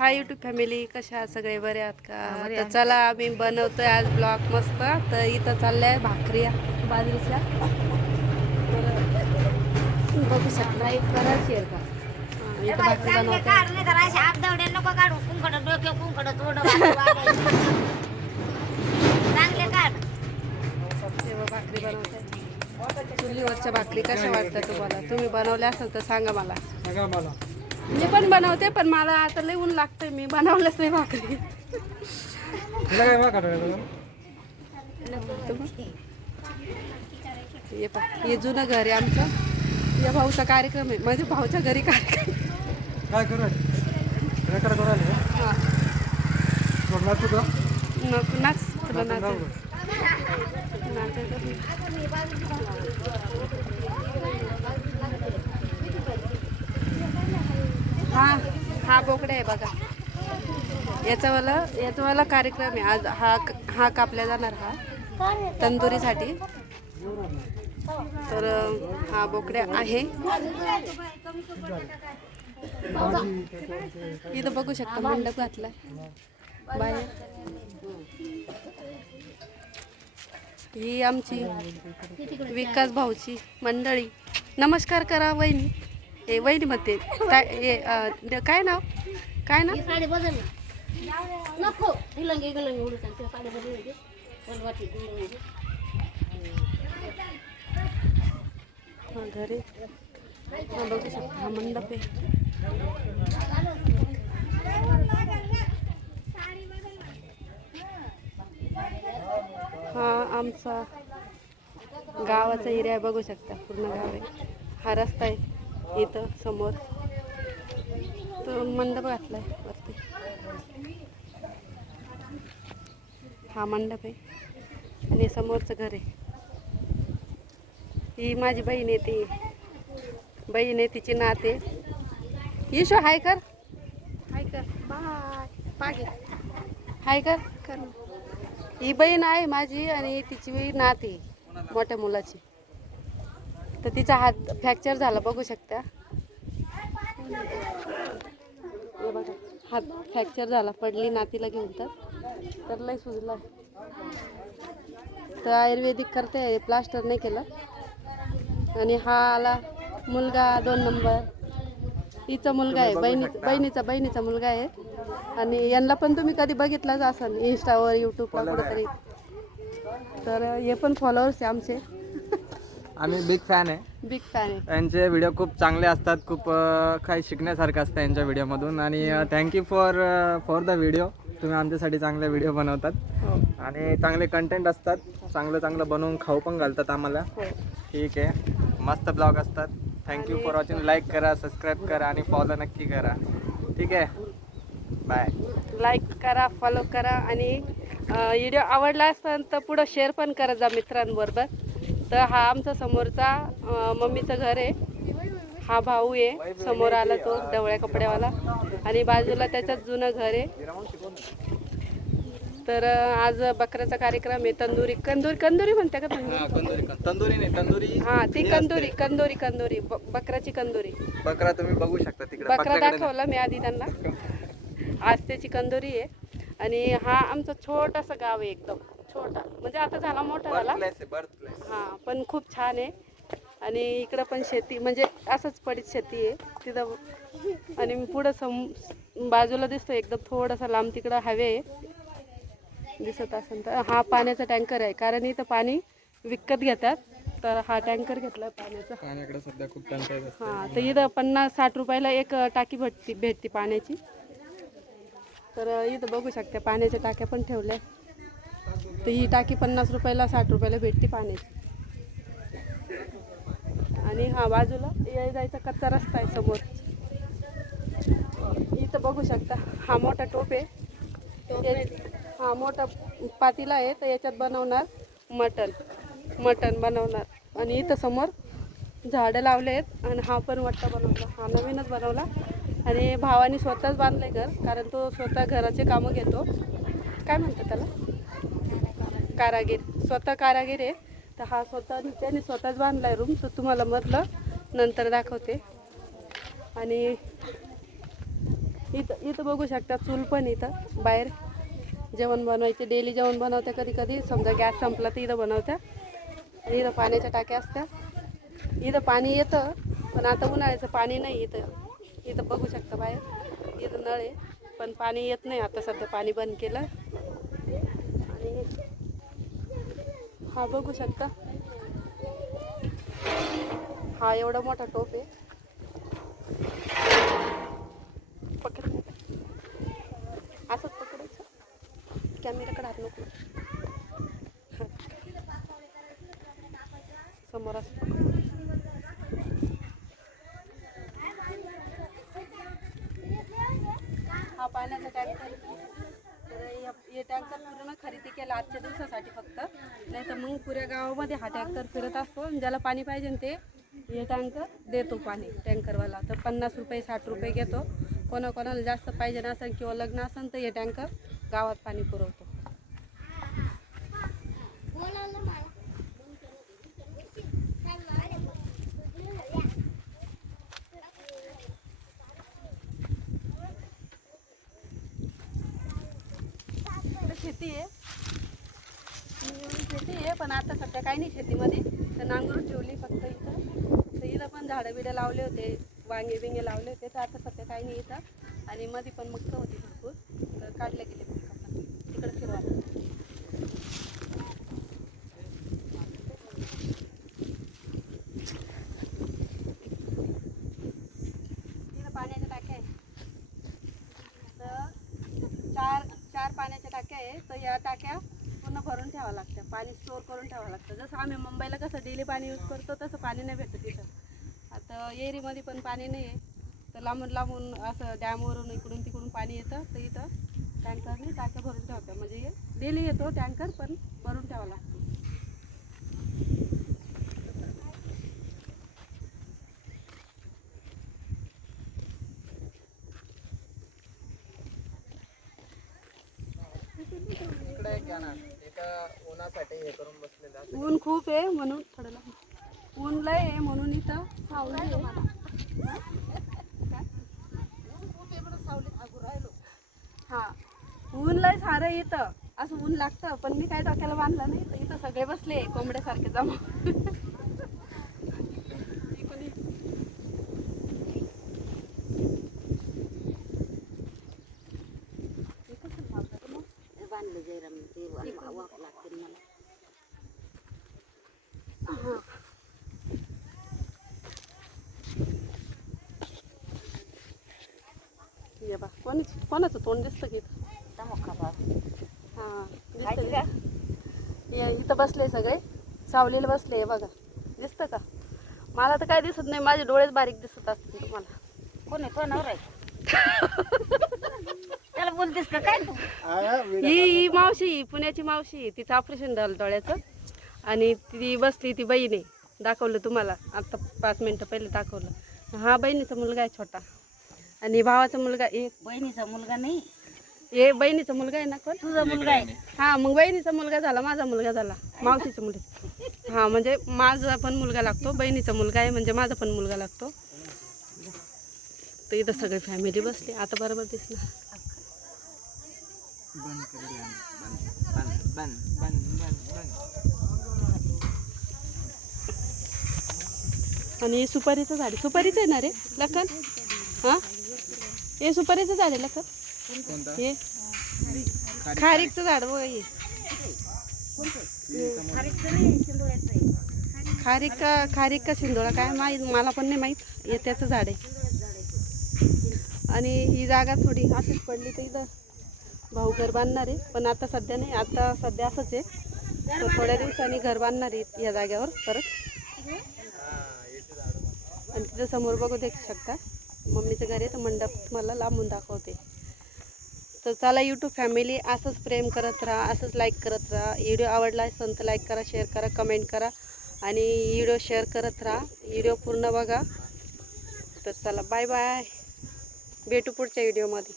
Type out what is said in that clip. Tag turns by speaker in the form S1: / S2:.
S1: हाय YouTube family कशा सगळे? बरे आहात का? तर चला आम्ही बनवतोय आज ब्लॉग मस्त. तर इथं चाललंय भाकरी बाजरीच्या. तर बघू शकता
S2: करा शेअर का?
S1: हा, इथं भाकरी
S3: चांगले
S1: बनवतोय
S3: काढ नाही तर असे आपदवडे नको काढू. कुंकड डोके कुंकड तोंड चांगले काढ
S1: तेव्हा भाकरी बनवते. चुलीवरच्या भाकरी कशा वाटतात तुम्हाला? तुम्ही बनवल्या असेल तर सांगा मला.
S2: सगळं मला.
S1: मी पण बनवते पण मला आता लई ऊन लागतंय. मी बनवलंच नाही भाकरी.
S2: तुला काय मग काढायला
S1: हे हे जुनं घर आहे आमचं. या भाऊचा कार्यक्रम आहे. म्हणजे भाऊच्या घरी कार्यक्रम
S2: काय करायचं रेकॉर्ड
S1: हा.
S2: तुझं
S1: नको नाच तुला नाच हा हा आहे बघा. याचावाला याचावाला कार्यक्रम आहे. आज हा हा कापला जाणार हा. तंदुरीसाठी. तर हा बोकड्या आहे. इथं बघू शकता मंडप घातला बाहेर. ही आमची विकास भाऊची मंडळी. नमस्कार करा वहिनी. ए वहिनी म्हणते काय अं, काय नाव? काय नाव?
S3: साडी बदल नको. गिलंगी बदल
S1: हा घरी. हा बघू शकता. हा मंडप आहे. हा आमचा गावाचा एरिया आहे बघू शकता. पूर्ण गाव आहे. हा रस्ता आहे. इथं समोर. तो मंडप घातलाय वरती. हा मंडप आहे. आणि समोरचं घर आहे. ही माझी बहीण आहे ती. बहीण आहे तिची नात आहे. येशो हाय कर. हाय कर. बाय. पागे. हाय कर. ही बहीण आहे माझी आणि तिची नात आहे. मोठ्या मुलाची. तर तिचा हात फ्रॅक्चर झाला बघू शकता. बघा हात फ्रॅक्चर झाला पडली नातीला घेऊन तर. तर लय सुजला. तर आयुर्वेदिक करते प्लास्टर नाही केलं. आणि हा आला मुलगा दोन नंबर. हिचा मुलगा आहे बहिणी बहिणीचा बहिणीचा मुलगा आहे. आणि यांना पण तुम्ही कधी बघितलाच असाल इंस्टावर यूट्यूबवर कुठेतरी. तर हे पण फॉलोअर्स आहे आमचे.
S4: आम्ही बिग फॅन आहे.
S1: बिग फॅन आहे.
S4: त्यांचे व्हिडिओ खूप चांगले असतात खूप अं, काही शिकण्यासारखं असतं यांच्या व्हिडिओमधून आणि thank you for for the video तुम्ही आमच्यासाठी चांगले व्हिडिओ बनवतात.
S1: हो.
S4: आणि चांगले कंटेंट असतात. चांगलं चांगलं बनवून खाऊ पण घालतात आम्हाला.
S1: हो.
S4: ठीक आहे. मस्त ब्लॉग असतात. Thank you for watching like करा सबस्क्राईब करा आणि फॉलो नक्की करा. ठीक आहे. बाय
S1: लाईक करा फॉलो करा आणि व्हिडिओ आवडला असेल तर पुढं शेअर पण करा जा मित्रांबरोबर. तर हा आमचा समोरचा मम्मीचं घर आहे. हा भाऊ आहे. समोर आला तो डवळ्या कपड्यावाला. आणि बाजूला त्याच्यात जुनं घर आहे. तर आज बकऱ्याचा कार्यक्रम आहे तंदुरी. कंदुरी कंदुरी म्हणते का तुम्ही?
S4: हा कंदुरी तंदुरी नाही तंदुरी
S1: हा ती कंदुरी. कंदोरी कंदोरी. बकऱ्याची कंदोरी.
S4: बकरा तुम्ही बघू शकता तिकडे
S1: बकरा. दाखवला मी आधी त्यांना. आज त्याची कंदोरी आहे. आणि हा आमचा छोटासा गाव आहे एकदम. छोटा. म्हणजे आता झाला मोठा झाला. हा पण खूप छान आहे. आणि इकडं पण शेती म्हणजे असंच पडीत शेती आहे. तिथं आणि पुढं सम बाजूला दिसतो एकदम थोडासा लांब तिकडं हवे आहे. दिसत असेल तर. हा पाण्याचा टँकर आहे. कारण इथं पाणी विकत घेतात. तर हा टँकर घेतला पाण्याचा.
S4: पाण्याकडे सध्या खूप टंचाई असते.
S1: हां तर इथं पन्नास साठ रुपयाला एक टाकी भेटती भेटती पाण्याची. तर इथं बघू शकता. पाण्याच्या टाक्या पण ठेवल्या. तर ही टाकी पन्नास रुपयाला साठ रुपयाला भेटते पाण्याची. आणि हा बाजूला या जायचा कच्चा रस्ता आहे समोर. इथं बघू शकता हा मोठा टोप आहे. हा मोठा पातीला आहे तर याच्यात बनवणार मटण. मटण बनवणार. आणि इथं समोर झाडं लावले आहेत आणि हा पण वट्टा बनवला. हा नवीनच बनवला. आणि भावाने स्वतःच बांधलं घर कारण तो स्वतः घराचे कामं घेतो. काय म्हणतात त्याला? कारागीर स्वतः कारागीर आहे. तर हा स्वतः त्याने स्वतःच बांधलाय रूम तर तुम्हाला मधलं नंतर दाखवते. आणि इथं इथं बघू शकता चूल पण इथं बाहेर जेवण बनवायचे. डेली जेवण बनवत्या कधी कधी. समजा गॅस संपला तर इथं बनवत्या. आणि इथं पाण्याच्या टाक्या असत्या. इथं पाणी येतं पण आता उन्हाळ्याचं पाणी नाही इथं. इथं बघू शकता बाहेर. इथं नळ आहे पण पाणी येत नाही. आता सध्या पाणी बंद केलं आणि हा बघू शकता. हा एवढा मोठा टोप आहे. पकड. असंच पकडायचं. कॅमेराकडे हात नको. समोर असं हा पाण्याचा टँकर म्हणजे हे टँकर पूर्ण खरेदी केला आजच्या दिवसासाठी फक्त. नाही तर मग पुऱ्या गावामध्ये हा टँकर फिरत असतो आणि ज्याला पाणी पाहिजे ते हे टँकर देतो पाणी टँकरवाला. तर पन्नास रुपये साठ रुपये घेतो. कोणाकोणाला जास्त पाहिजे नसेल किंवा लग्न असेल तर हे टँकर गावात पाणी पुरवतो इकडे शेती आहे. शेती आहे पण आता सध्या काही नाही शेतीमध्ये. तर नांगरून ठेवली फक्त इथं. तर इथं पण झाडं बिडं लावले होते वांगे बिंगे लावले होते तर आता सध्या काही नाही इथं. आणि मध्ये पण मस्त होती भरपूर. तर काढले गेले पण तिकडं फिरवा तिथं पाण्याच्या टाक्या आहे तर चार चार पाण्याच्या टाक्या आहे तर या टाक्या पूर्ण भरून ठेवावं लागतं. पाणी स्टोअर करून ठेवावं लागतं. जसं आम्ही मुंबईला कसं डेली पाणी यूज करतो तसं पाणी नाही भेटत तिथं आता एरीमध्ये पण पाणी नाही आहे. तर लांबून लांबून असं डॅमवरून इकडून तिकडून पाणी येतं तर इथं टँकरने टाक्या भरून ठेवतं. म्हणजे डेली येतो टँकर पण भरून ठेवावं लागतो.
S4: घ्या ना इथं उन्हासाठी हे करून बसलेलं असं.
S1: ऊन खूप आहे म्हणून थोडं लांब. ऊन लय आहे म्हणून इथं सावली आहे. हा. ऊन लय सारं इथं. असं ऊन लागतं पण मी काय डोक्याला बांधलं नाही. तर इथं सगळे बसले कोंबड्यासारखे जमा इकडून इकडे. हे कसं लावतात मग?
S3: बांधलं जयराम ते वा- वाफ लागते मला
S1: ये बा कोणीच कोणाचं तोंड दिसतं की हां दिसतं इथं बसले सगळे. सावलीला बसले बघा. दिसतं का? मला तर काय दिसत नाही. माझे डोळेच बारीक दिसत असतील तुम्हाला.
S3: कोण आहे तो नवरा आहे? त्याला बोलतेस का? काय तू?
S1: ही ही मावशी ही पुण्याची मावशी. तिचं ऑपरेशन झालं डोळ्याचं. आणि ती बसली ती बहीण आहे. दाखवलं तुम्हाला. आता पाच मिनटं पहिले दाखवलं. हा बहिणीचा मुलगा आहे छोटा. आणि भावाचा मुलगा एक
S3: बहिणीचा मुलगा नाही.
S1: हे बहिणीचा मुलगा आहे ना कोण?
S3: तुझा मुलगा आहे.
S1: हा मग बहिणीचा मुलगा झाला माझा मुलगा झाला मावशीचा मुलगा. हा म्हणजे माझा पण मुलगा लागतो बहिणीचा मुलगा आहे म्हणजे माझा पण मुलगा लागतो. तर इथं सगळी फॅमिली बसली आता बरोबर दिसणार आणि सुपारीचं झाड. सुपारीचं आहे ना रे लखन? हा? हे सुपारीचं झाड आहे
S4: कोणतं?
S1: हे. खारीकचं झाड बघ हे. खारीक का खारीक का शिंदोळा काय माहीत? मला पण नाही माहीत. हे त्याचं झाड आहे. आणि ही जागा थोडी अशीच पडली तर इथं भाऊ घर बांधणार आहे. पण आता सध्या नाही. आता सध्या असंच आहे. तर थोड्या दिवसांनी घर बांधणार आहे या जागेवर परत. आणि तिथं समोर बघू देऊ शकता. मम्मीचं घर आहे तर मंडप तुम्हाला लांबून दाखवते. तर चला यूट्यूब फॅमिली असंच प्रेम करत राहा असंच लाईक करत राहा. व्हिडिओ आवडला असेल तर लाईक करा शेअर करा कमेंट करा. आणि व्हिडिओ शेअर करत राहा. व्हिडिओ पूर्ण बघा. तर चला बाय बाय भेटू पुढच्या व्हिडिओमध्ये